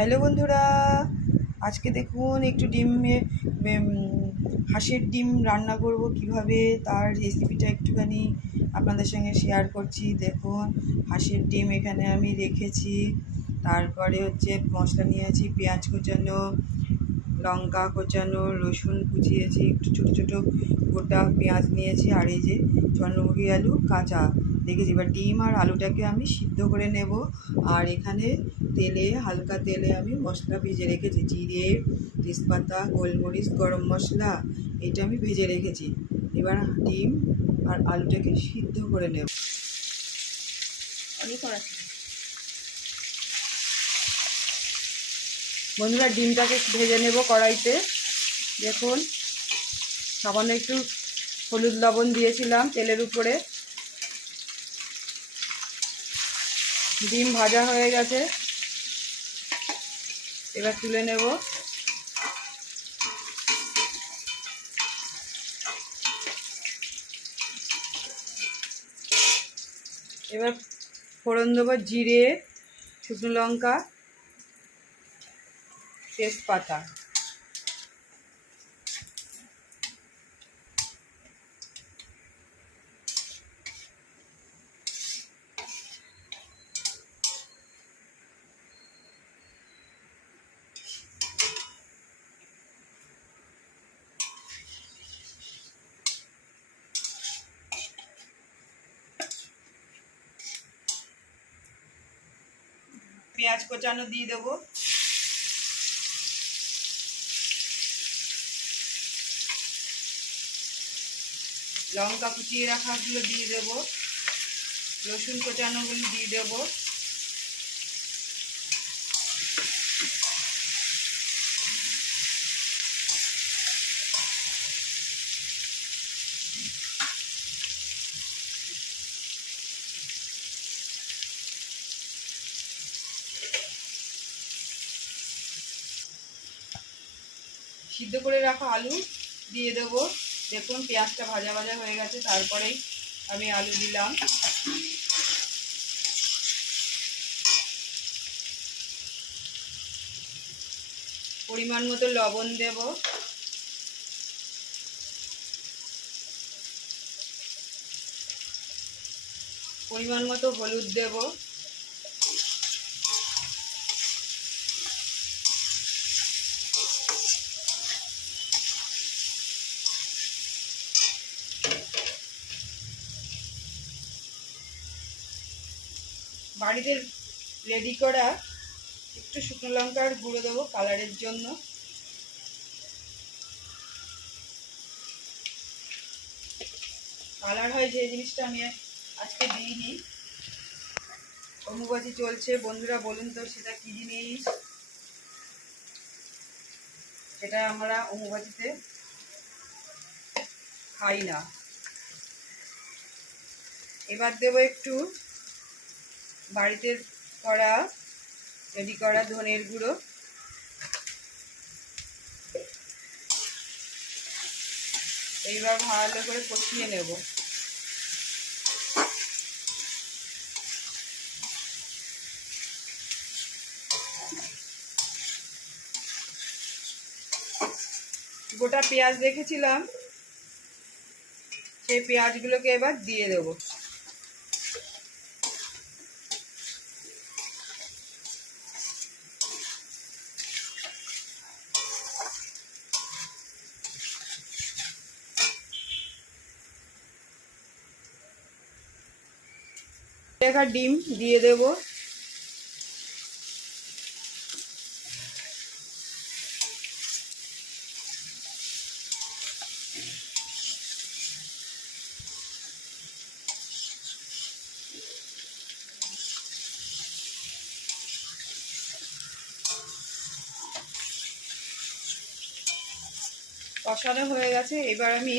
Hello বন্ধুরা, আজকে দেখুন একটু হাঁসের ডিম রান্না করব কিভাবে তার রেসিপিটা একটুখানি আপনাদের সঙ্গে শেয়ার করছি। দেখুন, হাঁসের ডিম এখানে আমি রেখেছি, তারপরে হচ্ছে মশলা নিয়েছি, পেঁয়াজ কোচানো, লঙ্কা কোচানো, রসুন কুচিয়েছি, একটু ছোটো ছোটো গোটা পেঁয়াজ নিয়েছি, আর এই যে চন্দ্রমুখী আলু কাঁচা রেখেছি। এবার ডিম আর আলুটাকে আমি সিদ্ধ করে নেব। আর এখানে হালকা তেলে আমি মশলা ভেজে রেখেছি, জিরে, তেজপাতা, গোলমরিচ, গরম মশলা, এটা আমি ভেজে রেখেছি। এবার ডিম আর আলুটাকে সিদ্ধ করে নেব। বন্ধুরা, ডিমটাকে ভেজে নেব কড়াইতে। দেখুন, সামান্য একটু হলুদ লবণ দিয়েছিলাম তেলের উপরে। ডিম ভাজা হয়ে গেছে, এবার তুলে নেব। এবার ফোড়ন দেবো জিরে, শুকনো লঙ্কা, তেজপাতা। পেঁয়াজ কোচানো দিয়ে দেবো। লঙ্কা কুচিয়ে রাখাগুলো দিয়ে দেবো, রসুন কোচানোগুলো দিয়ে দেবো। সিদ্ধ করে রাখা আলু দিয়ে দেবো। দেখুন, পেঁয়াজটা ভাজা ভাজা হয়ে গেছে, তারপরেই আমি আলু দিলাম। পরিমাণ মতো লবণ দেব, পরিমাণ মতো হলুদ দেব, বাড়িতে রেডি করা একটু শুকনো লঙ্কার গুঁড়ো দেবো কালারের জন্য। কালার হয় যে জিনিসটা আমি আজকে দিইনি। অম্বুবাচী চলছে, বন্ধুরা বলুন তো সেটা কী জিনিস? সেটা আমরা অম্বুবাচীতে খাই না। এবার দেবো একটু বাড়িতে রেডি করা ধনের গুঁড়ো। এইবার ভালো করে কষিয়ে নেব। গোটা পেঁয়াজ রেখেছিলাম, সেই পেঁয়াজগুলোকে এবার দিয়ে দেবো। একটা ডিম দিয়ে দেব। কষানো হয়ে গেছে, এবার আমি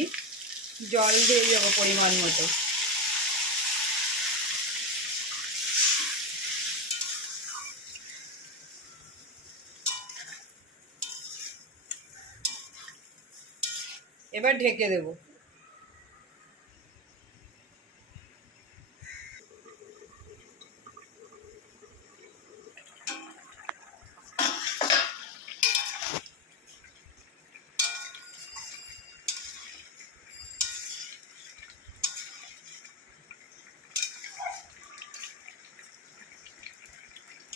জল দিয়ে দেবো পরিমাণ মতো। এবার ঢেকে দেব।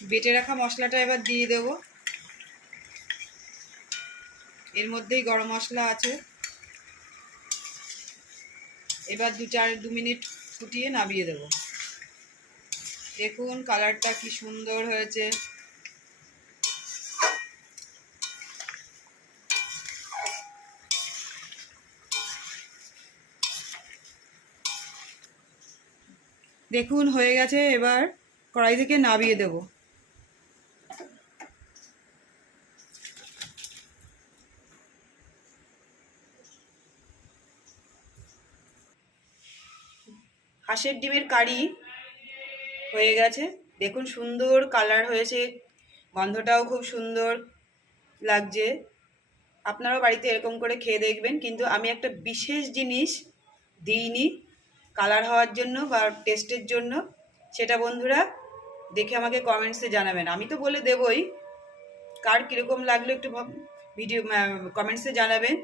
বেটে রাখা মশলাটা এবার দিয়ে দেব। এর মধ্যেই গরম মশলা আছে। এবার 2 মিনিট ফুটিয়ে নামিয়ে দেব। দেখুন কালারটা কি সুন্দর হয়েছে। দেখুন হয়ে গেছে। এবার কড়াই থেকে নামিয়ে দেব। হাঁসের ডিমের কারি হয়ে গেছে। দেখুন সুন্দর কালার হয়েছে, গন্ধটাও খুব সুন্দর লাগছে। আপনারাও বাড়িতে এরকম করে খেয়ে দেখবেন। কিন্তু আমি একটা বিশেষ জিনিস দিইনি কালার হওয়ার জন্য বা টেস্টের জন্য, সেটা বন্ধুরা দেখে আমাকে কমেন্টসে জানাবেন। আমি তো বলে দেবই, কার কীরকম লাগলো একটু ভিডিও কমেন্টসে জানাবেন।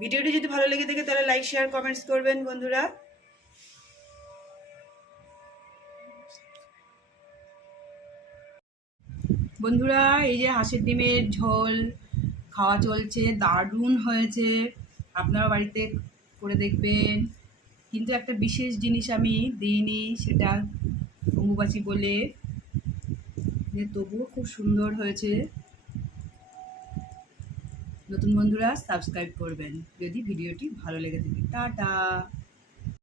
ভিডিওটি যদি ভালো লেগে থাকে তাহলে লাইক শেয়ার কমেন্টস করবেন বন্ধুরা। বন্ধুরা এই যে হাঁসের ডিমের ঝোল খাওয়া চলছে, দারুণ হয়েছে। আপনারা বাড়িতে করে দেখবেন। কিন্তু একটা বিশেষ জিনিস আমি দিইনি, সেটা অম্বুবাচী বলে, যে তবুও খুব সুন্দর হয়েছে। নতুন বন্ধুরা সাবস্ক্রাইব করবেন যদি ভিডিওটি ভালো লেগে থাকে। টাটা।